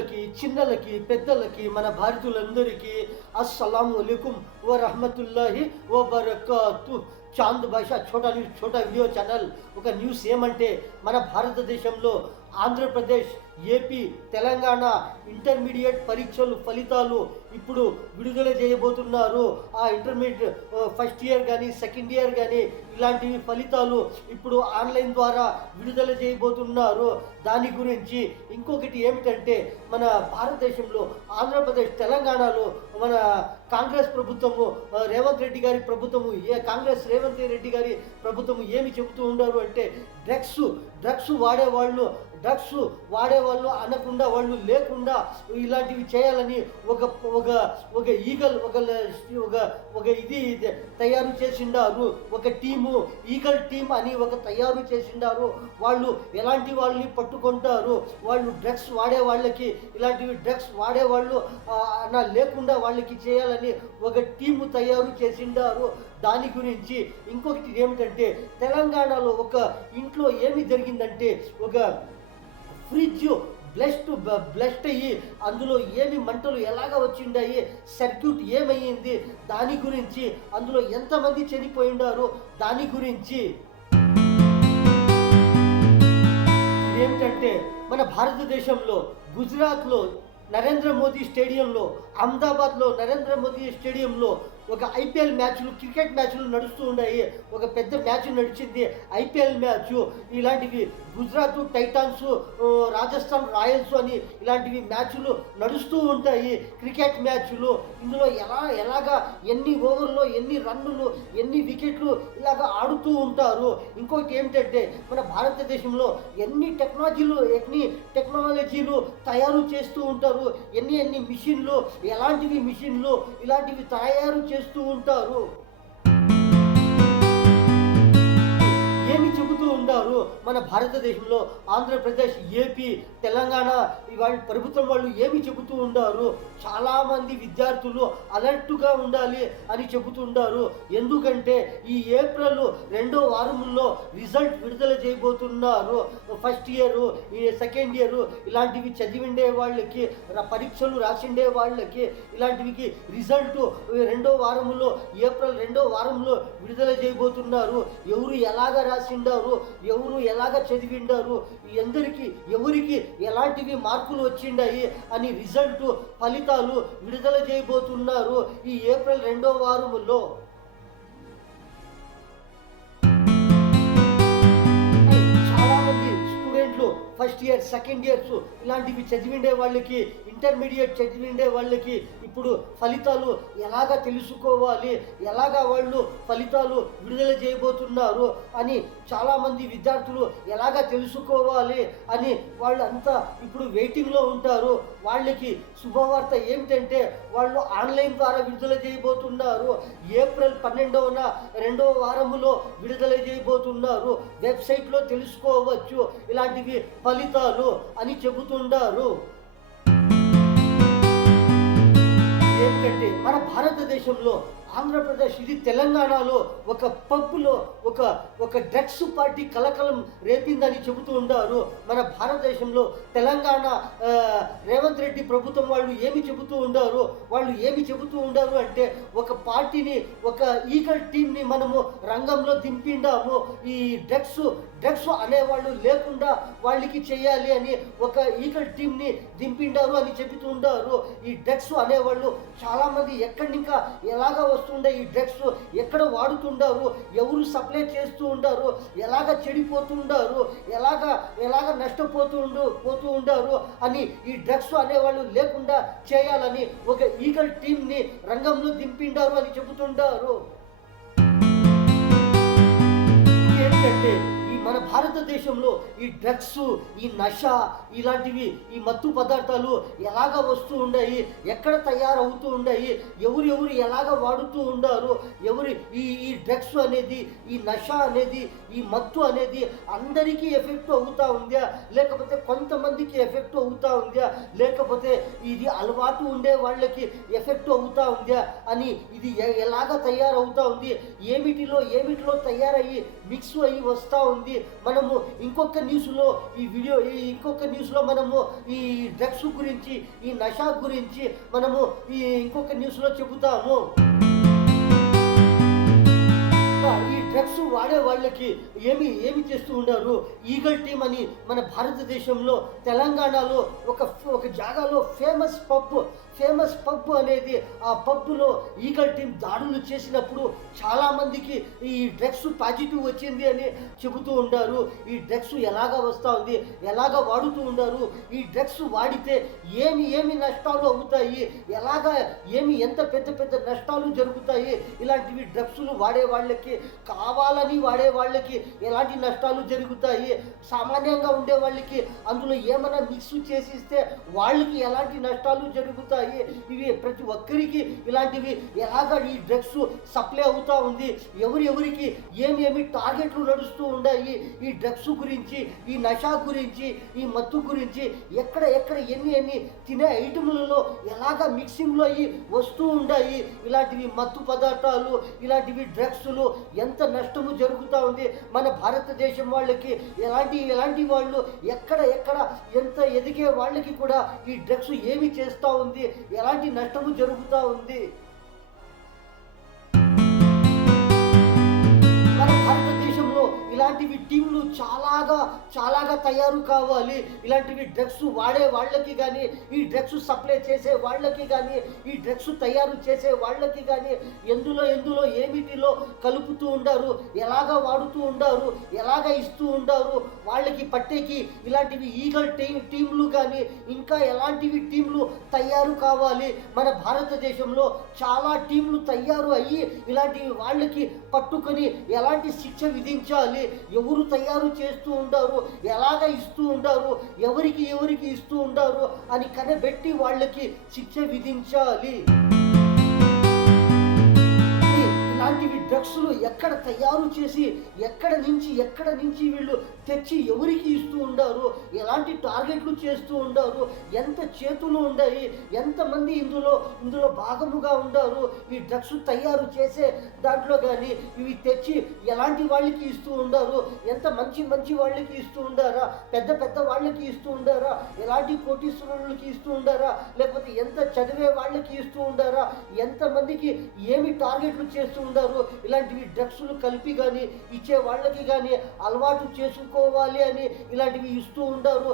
యువకులకి, చిన్నలకి, పెద్దలకి, మన భారతీయులందరికీ అస్సలాము అలైకుం వ రహమతుల్లాహి వ బరకాతు. చాంద్ భాష ఛోటా న్యూస్, ఛోటా వీడియో ఛానల్. ఒక న్యూస్ ఏమంటే, మన భారతదేశంలో ఆంధ్రప్రదేశ్, ఏపీ, తెలంగాణ ఇంటర్మీడియట్ పరీక్షలు ఫలితాలు ఇప్పుడు విడుదల చేయబోతున్నారు. ఆ ఇంటర్మీడియట్ ఫస్ట్ ఇయర్ కానీ సెకండ్ ఇయర్ కానీ ఇలాంటివి ఫలితాలు ఇప్పుడు ఆన్లైన్ ద్వారా విడుదల చేయబోతున్నారు. దాని గురించి ఇంకొకటి ఏమిటంటే, మన భారతదేశంలో ఆంధ్రప్రదేశ్, తెలంగాణలో మన కాంగ్రెస్ ప్రభుత్వము, రేవంత్ రెడ్డి గారి ప్రభుత్వము, రేవంత్ రెడ్డి గారి ప్రభుత్వము ఏమి చెబుతూ ఉన్నారు అంటే, డ్రగ్స్ వాడేవాళ్ళు అనకుండా, వాళ్ళు లేకుండా ఇలాంటివి చేయాలని ఒక ఈగల్ ఇది తయారు చేసిండారు. ఒక టీము, ఈగల్ టీమ్ అని తయారు చేసిండారు. వాళ్ళు ఎలాంటి వాళ్ళని పట్టుకుంటారు, వాళ్ళు డ్రగ్స్ వాడే వాళ్ళకి, ఇలాంటివి డ్రగ్స్ వాడేవాళ్ళు లేకుండా వాళ్ళకి చేయాలని ఒక టీము తయారు చేసిండారు. దాని గురించి ఇంకొకటి ఏమిటంటే, తెలంగాణలో ఒక ఇంట్లో ఏమి జరిగిందంటే, ఒక ఫ్రిడ్జ్ బ్లస్ట్ అయ్యి అందులో ఏమి మంటలు ఎలాగ వచ్చిండాయి, సర్క్యూట్ ఏమయ్యింది, దాని గురించి, అందులో ఎంతమంది చనిపోయిండారు దాని గురించి ఏమిటంటే, మన భారతదేశంలో గుజరాత్లో నరేంద్ర మోదీ స్టేడియంలో, అహ్మదాబాద్లో నరేంద్ర మోదీ స్టేడియంలో ఒక ఐపీఎల్ మ్యాచ్లు, క్రికెట్ మ్యాచ్లు నడుస్తూ ఉన్నాయి. ఒక పెద్ద మ్యాచ్ నడిచింది, ఐపీఎల్ మ్యాచ్. ఇలాంటివి గుజరాత్ టైటాన్స్, రాజస్థాన్ రాయల్స్ అని ఇలాంటివి మ్యాచ్లు నడుస్తూ ఉంటాయి, క్రికెట్ మ్యాచ్లు. ఇందులో ఎలాగా ఎన్ని ఓవర్లో ఎన్ని రన్నులు, ఎన్ని వికెట్లు ఇలాగా ఆడుతూ ఉంటారు. ఇంకొకటి ఏమిటంటే, మన భారతదేశంలో ఎన్ని టెక్నాలజీలు తయారు చేస్తూ ఉంటారు, ఎన్ని మిషన్లు, ఎలాంటివి మిషన్లు ఇలాంటివి తయారు చేస్తూ ఉంటారు. ఏమి చెబుతూ ఉంటారు, మన భారతదేశంలో ఆంధ్రప్రదేశ్, ఏపీ, తెలంగాణ వాళ్ళ ప్రభుత్వం వాళ్ళు ఏమి చెబుతూ ఉంటారు, చాలామంది విద్యార్థులు అలర్ట్గా ఉండాలి అని చెబుతుంటారు. ఎందుకంటే ఈ ఏప్రిల్ 2వ వారంలో రిజల్ట్ విడుదల చేయబోతున్నారు. ఫస్ట్ ఇయర్, సెకండ్ ఇయర్ ఇలాంటివి చదివిండే వాళ్ళకి, పరీక్షలు రాసిండే వాళ్ళకి ఇలాంటివి రిజల్ట్ 2వ వారంలో, ఏప్రిల్ 2వ వారంలో విడుదల చేయబోతున్నారు. ఎవరు ఎలాగ రాసిండారు, ఎవరు ఎలాగ చదివిండారు, ఎవరికి ఎలాంటివి మార్కులు వచ్చిండాయి అని రిజల్ట్, ఫలితాలు విడుదల చేయబోతున్నారు ఈ ఏప్రిల్ 2వ వారంలో. చాలామంది స్టూడెంట్లు ఫస్ట్ ఇయర్, సెకండ్ ఇయర్స్ ఇలాంటివి చదివిండే వాళ్ళకి, ఇంటర్మీడియట్ చదివిండే వాళ్ళకి ఇప్పుడు ఫలితాలు ఎలాగ తెలుసుకోవాలి, ఎలాగ వాళ్ళు ఫలితాలు విడుదల చేయబోతున్నారు అని చాలామంది విద్యార్థులు ఎలాగ తెలుసుకోవాలి అని వాళ్ళంతా ఇప్పుడు వెయిటింగ్లో ఉంటారు. వాళ్ళకి శుభవార్త ఏమిటంటే, వాళ్ళు ఆన్లైన్ ద్వారా విడుదల చేయబోతున్నారు. ఏప్రిల్ 12న 2వ వారములో విడుదల చేయబోతున్నారు. వెబ్సైట్లో తెలుసుకోవచ్చు ఇలాంటివి ఫలితాలు అని చెబుతుంటారు. ఏంటంటే, మన భారతదేశంలో ఆంధ్రప్రదేశ్, ఇది తెలంగాణలో ఒక పబ్లో ఒక డ్రగ్స్ పార్టీ కలకలం రేపిందని చెబుతూ ఉంటారు. మన భారతదేశంలో తెలంగాణ రేవంత్ రెడ్డి ప్రభుత్వం వాళ్ళు ఏమి చెబుతూ ఉండారు అంటే, ఒక పార్టీని, ఒక ఈగల్ టీంని మనము రంగంలో దింపిండాము. ఈ డ్రగ్స్ అనేవాళ్ళు లేకుండా వాళ్ళకి చేయాలి అని ఒక ఈగల్ టీంని దింపిండారు అని చెబుతుంటారు. ఈ డ్రగ్స్ అనేవాళ్ళు చాలామంది ఎక్కడి ఇంకా ఎలాగా వస్తుండే, ఈ డ్రగ్స్ ఎక్కడ వాడుతుంటారు, ఎవరు సప్లై చేస్తూ ఉంటారు, ఎలాగ చెడిపోతుంటారు, ఎలాగ పోతూ ఉంటారు అని ఈ డ్రగ్స్ అనేవాళ్ళు లేకుండా చేయాలని ఒక ఈగల్ టీంని రంగంలో దింపిండారు అని చెబుతుంటారు. ఏంటంటే, మన భారతదేశంలో ఈ డ్రగ్స్, ఈ నష, ఇలాంటివి, ఈ మత్తు పదార్థాలు ఎలాగ వస్తూ ఉన్నాయి, ఎక్కడ తయారవుతూ ఉన్నాయి, ఎవరు ఎలాగ వాడుతూ ఉండారు, ఈ డ్రగ్స్ అనేది, ఈ నష అనేది, ఈ మత్తు అనేది అందరికీ ఎఫెక్ట్ అవుతూ ఉందా, లేకపోతే మందికి ఎఫెక్ట్ అవుతా ఉందా, లేకపోతే ఇది అలవాటు ఉండే వాళ్ళకి ఎఫెక్ట్ అవుతా ఉందా అని, ఇది ఎలాగ తయారవుతా ఉంది, ఏమిటిలో తయారయ్యి మిక్స్ అయ్యి వస్తూ ఉంది. మనము ఇంకొక న్యూస్లో మనము ఈ డ్రగ్స్ గురించి, ఈ నషా గురించి మనము ఇంకొక న్యూస్లో చెబుతాము. ఈ డ్రగ్స్ వాడే వాళ్ళకి ఏమి చేస్తూ ఉన్నారు. ఈగల్ టీమ్ అని మన భారతదేశంలో తెలంగాణలో ఒక జాగాలో ఫేమస్ పబ్ అనేది, ఆ పబ్లో ఈగల్ టీమ్ దాడులు చేసినప్పుడు చాలామందికి ఈ డ్రగ్స్ పాజిటివ్ వచ్చింది అని చెబుతూ ఉంటారు. ఈ డ్రగ్స్ ఎలాగ వస్తూ ఉంది, ఎలాగ వాడుతూ ఉన్నారు, ఈ డ్రగ్స్ వాడితే ఏమి నష్టాలు అవుతాయి, ఎంత పెద్ద నష్టాలు జరుగుతాయి, ఇలాంటివి డ్రగ్స్లు వాడే వాళ్ళకి, కావాలని వాడే వాళ్ళకి ఎలాంటి నష్టాలు జరుగుతాయి, సామాన్యంగా ఉండే వాళ్ళకి అందులో ఏమైనా మిక్స్ చేసిస్తే వాళ్ళకి ఎలాంటి నష్టాలు జరుగుతాయి, ఇవి ప్రతి ఒక్కరికి ఇలాంటివి ఎలాగ ఈ డ్రగ్స్ సప్లై అవుతా ఉంది, ఎవరికి ఏమి టార్గెట్లు నడుస్తూ ఉన్నాయి, ఈ డ్రగ్స్ గురించి, ఈ నషా గురించి, ఈ మత్తు గురించి ఎక్కడ ఎన్ని తినే ఐటములలో ఎలాగ మిక్సింగ్లో అయ్యి వస్తూ ఉన్నాయి, ఇలాంటివి మత్తు పదార్థాలు, ఇలాంటివి డ్రగ్స్లు ఎంత నష్టము జరుగుతూ ఉంది. మన భారతదేశం వాళ్ళకి ఎలాంటి వాళ్ళు ఎక్కడ ఎంత ఎదిగే వాళ్ళకి కూడా ఈ డ్రగ్స్ ఏమి చేస్తూ ఉంది, ఎలాంటి నష్టము జరుగుతూ ఉంది. మన భారతదేశంలో ఇలాంటివి టీంలు చాలాగా తయారు కావాలి. ఇలాంటివి డ్రగ్స్ వాడే వాళ్ళకి కానీ, ఈ డ్రగ్స్ సప్లై చేసే వాళ్ళకి కానీ, ఈ డ్రగ్స్ తయారు చేసే వాళ్ళకి కానీ ఎందులో ఏమిటిలో కలుపుతూ ఉండారు, ఎలాగ వాడుతూ ఉండారు, ఎలాగ ఇస్తూ ఉండారు, వాళ్ళకి పట్టేకి ఇలాంటివి ఈగల్ టీంలు కానీ ఇంకా ఎలాంటివి టీంలు తయారు కావాలి. మన భారతదేశంలో చాలా టీంలు తయారు అయ్యి ఇలాంటివి వాళ్ళకి పట్టుకొని ఎలాంటి శిక్ష విధించాలి, ఎవరు తయారు చేస్తూ ఉంటారు, ఎలాగ ఇస్తూ ఉంటారు, ఎవరికి ఇస్తూ ఉంటారు అని కనబెట్టి వాళ్ళకి శిక్ష విధించాలి. ఇలాంటివి డ్రగ్స్లు ఎక్కడ తయారు చేసి ఎక్కడ నుంచి వీళ్ళు తెచ్చి ఎవరికి ఇస్తూ ఉండారు, ఎలాంటి టార్గెట్లు చేస్తూ ఉండారు, ఎంత చేతులు ఉన్నాయి, ఎంతమంది ఇందులో భాగముగా ఉండారు, ఈ డ్రగ్స్ తయారు చేసే దాంట్లో కానీ ఇవి తెచ్చి ఎలాంటి వాళ్ళకి ఇస్తూ ఉండారు, ఎంత మంచి వాళ్ళకి ఇస్తూ ఉండారా, పెద్ద వాళ్ళకి ఇస్తూ ఉండారా, ఎలాంటి కోటీశ్వరులకి ఇస్తూ ఉండారా, లేకపోతే ఎంత చదివే వాళ్ళకి ఇస్తూ ఉండారా, ఎంతమందికి ఏమి టార్గెట్లు చేస్తూ ఉండారు, ఇలాంటివి డ్రగ్స్లు కలిపి కానీ ఇచ్చే వాళ్ళకి కానీ అలవాటు చేసుకోవాలి అని ఇలాంటివి ఇస్తూ ఉంటారు.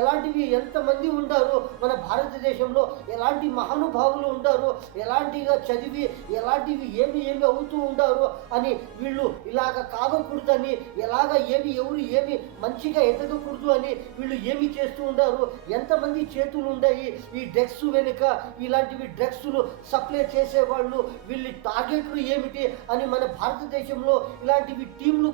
ఎలాంటివి ఎంతమంది ఉంటారు మన భారతదేశంలో, ఎలాంటి మహానుభావులు ఉంటారు, ఎలాంటిగా చదివి ఎలాంటివి ఏమి అవుతూ ఉంటారు అని వీళ్ళు ఇలాగ కాగకూడదని, ఎవరు ఏమి మంచిగా ఎదగకూడదు అని వీళ్ళు ఏమి చేస్తూ ఉంటారు, ఎంతమంది చేతులు ఉన్నాయి ఈ డ్రగ్స్ వెనుక, ఇలాంటివి డ్రగ్స్లు సప్లై చేసేవాళ్ళు, వీళ్ళ టార్గెట్లు ఏమిటి అని మన భారతదేశంలో ఇలాంటివి టీంలు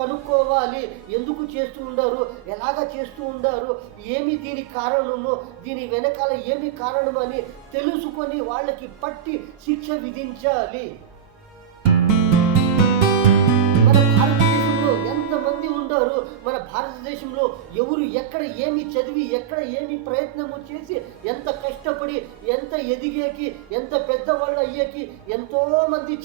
కనుక్కోవాలి. ఎందుకు చేస్తూ ఉండారు, ఎలాగ చేస్తూ ఉండారు, ఏమి దీని కారణము, దీని వెనకాల ఏమి కారణం అని తెలుసుకొని వాళ్ళకి పట్టి శిక్ష విధించాలి. మన భారతదేశంలో ఎంతమంది ఉంటారు, మన భారతదేశంలో ఎవరు ఎక్కడ ఏమి చదివి ఎక్కడ ఏమి ప్రయత్నము చేసి ఎంత కష్టపడి ఎంత ఎదిగేకి ఎంత పెద్దవాళ్ళు అయ్యేకి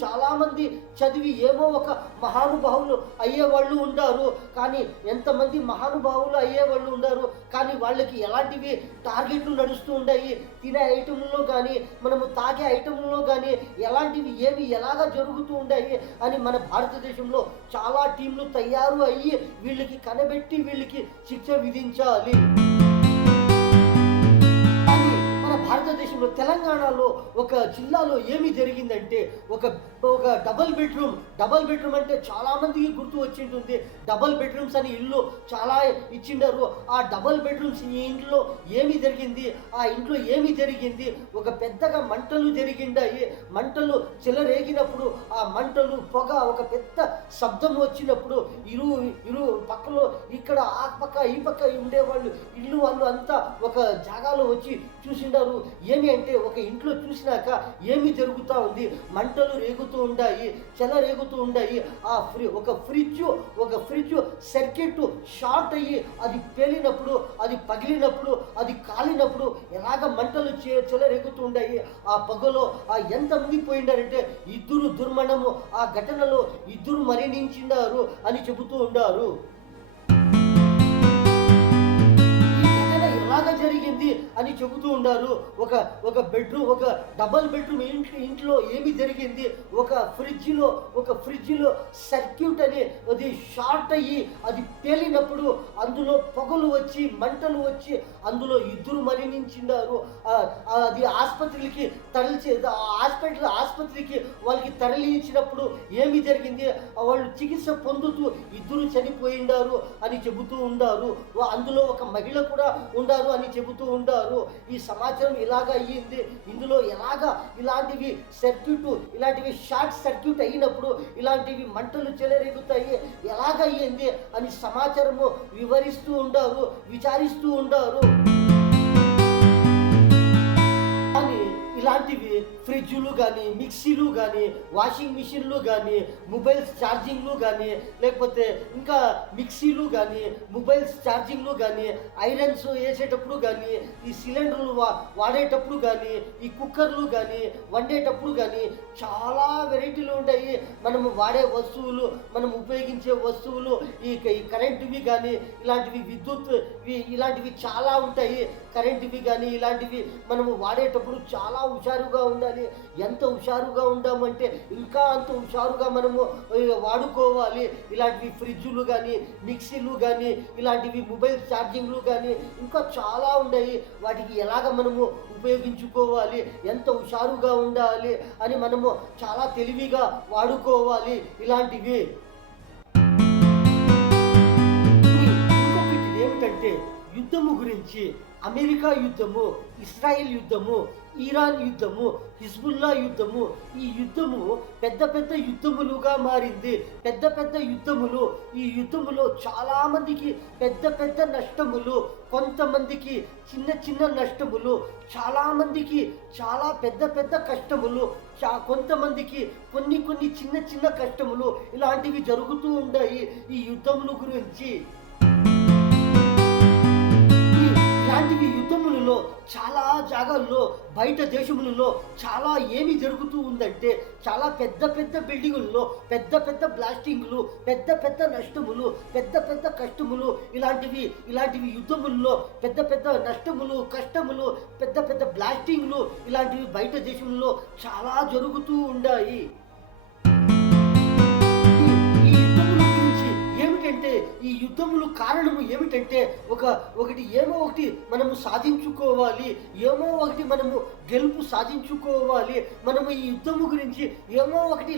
చాలామంది చదివి ఏమో ఒక మహానుభావులు అయ్యేవాళ్ళు ఉంటారు. కానీ ఎంతమంది మహానుభావులు అయ్యేవాళ్ళు ఉంటారు, కానీ వాళ్ళకి ఎలాంటివి టార్గెట్లు నడుస్తూ ఉంటాయి, తినే ఐటెంలో కానీ మనము తాగే ఐటెంలో కానీ ఎలాంటివి ఎలాగా జరుగుతూ ఉంటాయి అని మన భారతదేశంలో చాలా టీంలు తయారు అయ్యి వీళ్ళకి కనబెట్టి వీళ్ళకి శిక్ష విధించాలి. భారతదేశంలో తెలంగాణలో ఒక జిల్లాలో ఏమి జరిగిందంటే ఒక డబల్ బెడ్రూమ్ అంటే చాలా మందికి గుర్తు వచ్చింటుంది. డబల్ బెడ్రూమ్స్ అని ఇల్లు చాలా ఇచ్చిండారు. ఆ డబల్ బెడ్రూమ్స్ ఈ ఇంట్లో ఏమి జరిగింది, ఒక పెద్దగా మంటలు జరిగిండాయి. మంటలు చెలరేగినప్పుడు ఆ మంటలు పొగ ఒక పెద్ద శబ్దం వచ్చినప్పుడు ఇరు పక్కలో ఇక్కడ ఆ పక్క ఈ పక్క ఉండేవాళ్ళు ఇల్లు వాళ్ళు అంతా ఒక జాగాలో వచ్చి చూసిండారు. ఏమి అంటే ఒక ఇంట్లో చూసినాక ఏమి జరుగుతూ ఉంది, మంటలు రేగుతూ ఉన్నాయి, చెలరేగుతూ ఉన్నాయి. ఒక ఫ్రిడ్జ్ సర్క్యూట్ షార్ట్ అయ్యి అది పేలినప్పుడు, అది పగిలినప్పుడు, అది కాలినప్పుడు ఎలాగ మంటలు చెలరేగుతూ ఉన్నాయి. ఆ పొగలో ఎంతమంది పోయిండారంటే ఇద్దరు దుర్మరణము, ఆ ఘటనలో ఇద్దరు మరణించినారు అని చెబుతూ ఉన్నారు. ఎలాగ జరిగింది అని చెబుతూ ఉన్నారు. ఒక బెడ్రూమ్, ఒక డబల్ బెడ్రూమ్ ఇంట్లో ఏమి జరిగింది, ఒక ఫ్రిడ్జ్లో సర్క్యూట్ అని అది షార్ట్ అయ్యి అది పేలినప్పుడు అందులో పొగలు వచ్చి మంటలు వచ్చి అందులో ఇద్దరు మరణించినారు. అది ఆసుపత్రికి వాళ్ళకి తరలించినప్పుడు ఏమి జరిగింది, వాళ్ళు చికిత్స పొందుతూ ఇద్దరు చనిపోయినారు అని చెబుతూ ఉన్నారు. అందులో ఒక మహిళ కూడా ఉండారు అని చెబుతూ ఉంటారు. ఈ సమాచారం ఇలాగ అయ్యింది, ఇందులో ఇలాంటివి షార్ట్ సర్క్యూట్ అయినప్పుడు ఇలాంటివి మంటలు చెలరేగుతాయి, ఎలాగ అయ్యింది అని సమాచారము వివరిస్తూ ఉంటారు, విచారిస్తూ ఉంటారు. ఇలాంటివి ఫ్రిడ్జ్లు కానీ, మిక్సీలు కానీ, వాషింగ్ మిషన్లు కానీ, మొబైల్స్ ఛార్జింగ్లు కానీ, లేకపోతే ఇంకా మిక్సీలు కానీ, మొబైల్స్ ఛార్జింగ్లు కానీ, ఐరన్స్ వేసేటప్పుడు కానీ, ఈ సిలిండర్లు వాడేటప్పుడు కానీ, ఈ కుక్కర్లు కానీ వండేటప్పుడు కానీ చాలా వెరైటీలు ఉంటాయి. మనము వాడే వస్తువులు, మనం ఉపయోగించే వస్తువులు, ఈ కరెంటువి కానీ, ఇలాంటివి విద్యుత్ ఇలాంటివి చాలా ఉంటాయి. కరెంటువి కానీ ఇలాంటివి మనము వాడేటప్పుడు చాలా హుషారుగా ఉండాలి. ఎంత హుషారుగా ఉండామంటే ఇంకా అంత హుషారుగా మనము వాడుకోవాలి. ఇలాంటివి ఫ్రిడ్జ్లు కానీ, మిక్సీలు కానీ, ఇలాంటివి మొబైల్ ఛార్జింగ్లు కానీ ఇంకా చాలా ఉన్నాయి. వాటికి ఎలాగ మనము ఉపయోగించుకోవాలి, ఎంత హుషారుగా ఉండాలి అని మనము చాలా తెలివిగా వాడుకోవాలి ఇలాంటివి. ఇంకొకటి ఏమిటంటే యుద్ధము గురించి, అమెరికా యుద్ధము, ఇస్రాయేల్ యుద్ధము, ఇరాన్ యుద్ధము, హిజ్బుల్లా యుద్ధము, ఈ యుద్ధము పెద్ద యుద్ధములుగా మారింది. పెద్ద యుద్ధములు, ఈ యుద్ధములో చాలామందికి పెద్ద నష్టములు, కొంతమందికి చిన్న నష్టములు, చాలామందికి చాలా పెద్ద కష్టములు, కొంతమందికి కొన్ని చిన్న కష్టములు ఇలాంటివి జరుగుతూ ఉన్నాయి ఈ యుద్ధముల గురించి. ఇలాంటివి యుద్ధములలో చాలా జాగాల్లో, బయట దేశములలో చాలా ఏమి జరుగుతూ ఉందంటే చాలా పెద్ద బిల్డింగుల్లో పెద్ద బ్లాస్టింగ్లు, పెద్ద నష్టములు, పెద్ద కష్టములు, ఇలాంటివి యుద్ధముల్లో పెద్ద నష్టములు, కష్టములు, పెద్ద బ్లాస్టింగ్లు ఇలాంటివి బయట దేశంలో చాలా జరుగుతూ ఉన్నాయి. ఈ యుద్ధములు కారణము ఏమిటంటే ఒకటి మనము సాధించుకోవాలి, మనము గెలుపు సాధించుకోవాలి, మనము ఈ యుద్ధము గురించి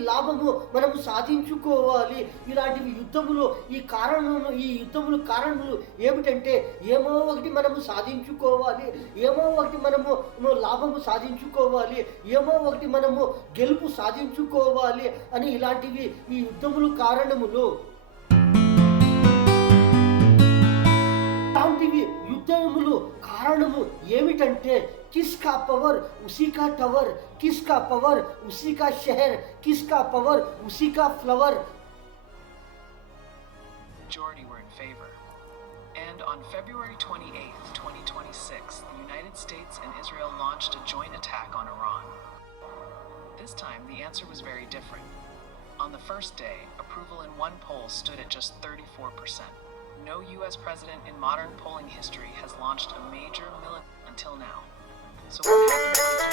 లాభము మనము సాధించుకోవాలి. ఇలాంటివి యుద్ధములు ఈ యుద్ధములు కారణములు ఏమిటంటే మనము సాధించుకోవాలి, మనము లాభము సాధించుకోవాలి, మనము గెలుపు సాధించుకోవాలి అని ఇలాంటివి ఈ యుద్ధములు కారణములు. యుద్ధములు కారణము ఏమిటంటే किसका पावर उसी का टावर, किसका पावर उसी का शहर, किसका पावर उसी का flower. Majority were in favor. And on February 28, 2026, the United States and Israel launched a joint attack on Iran. This time, the answer was very different. On the first day, approval in one poll stood at just 34%. No U.S. president in modern polling history has launched a major military until now. So what happened when the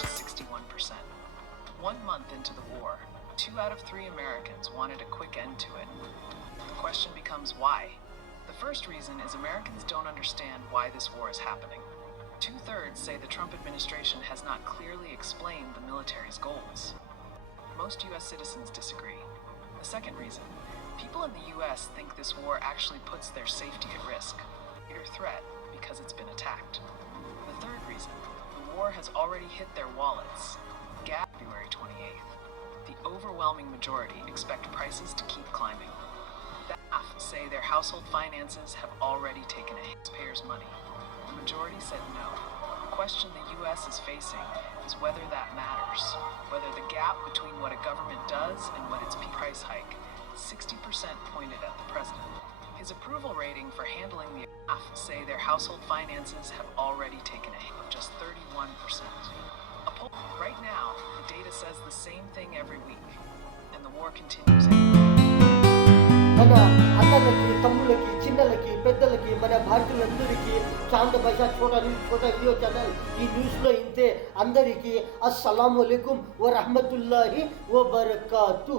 to 61%. 1 month into the war, 2 out of 3 Americans wanted a quick end to it. The question becomes why? The first reason is Americans don't understand why this war is happening. 2/3 say the Trump administration has not clearly explained the military's goals. Most U.S. citizens disagree. The second reason, people in the U.S. think this war actually puts their safety at risk, a greater threat because it's been attacked. The third reason, the war has already hit their wallets. February 28th. The overwhelming majority expect prices to keep climbing. Half say their household finances have already taken a hit. Taxpayers' money. The majority said no. The question the U.S. is facing is whether that matters, whether the gap between what a government does and what its price hike. 60% pointed at the president. His approval rating for handling the half say their household finances have already taken a hit of just 31%. Right now, the data says the same thing every week, and the war continues anyway. మన అన్నలకి, తమ్ముళ్ళకి, చిన్నలకి, పెద్దలకి, మన భారతీయులందరికీ చాంద భాషా చోటా video channel ఈ న్యూస్లో ఇంతే. అందరికీ అస్సలాము అలైకుం వ రహ్మతుల్లాహి వ బరకాతు.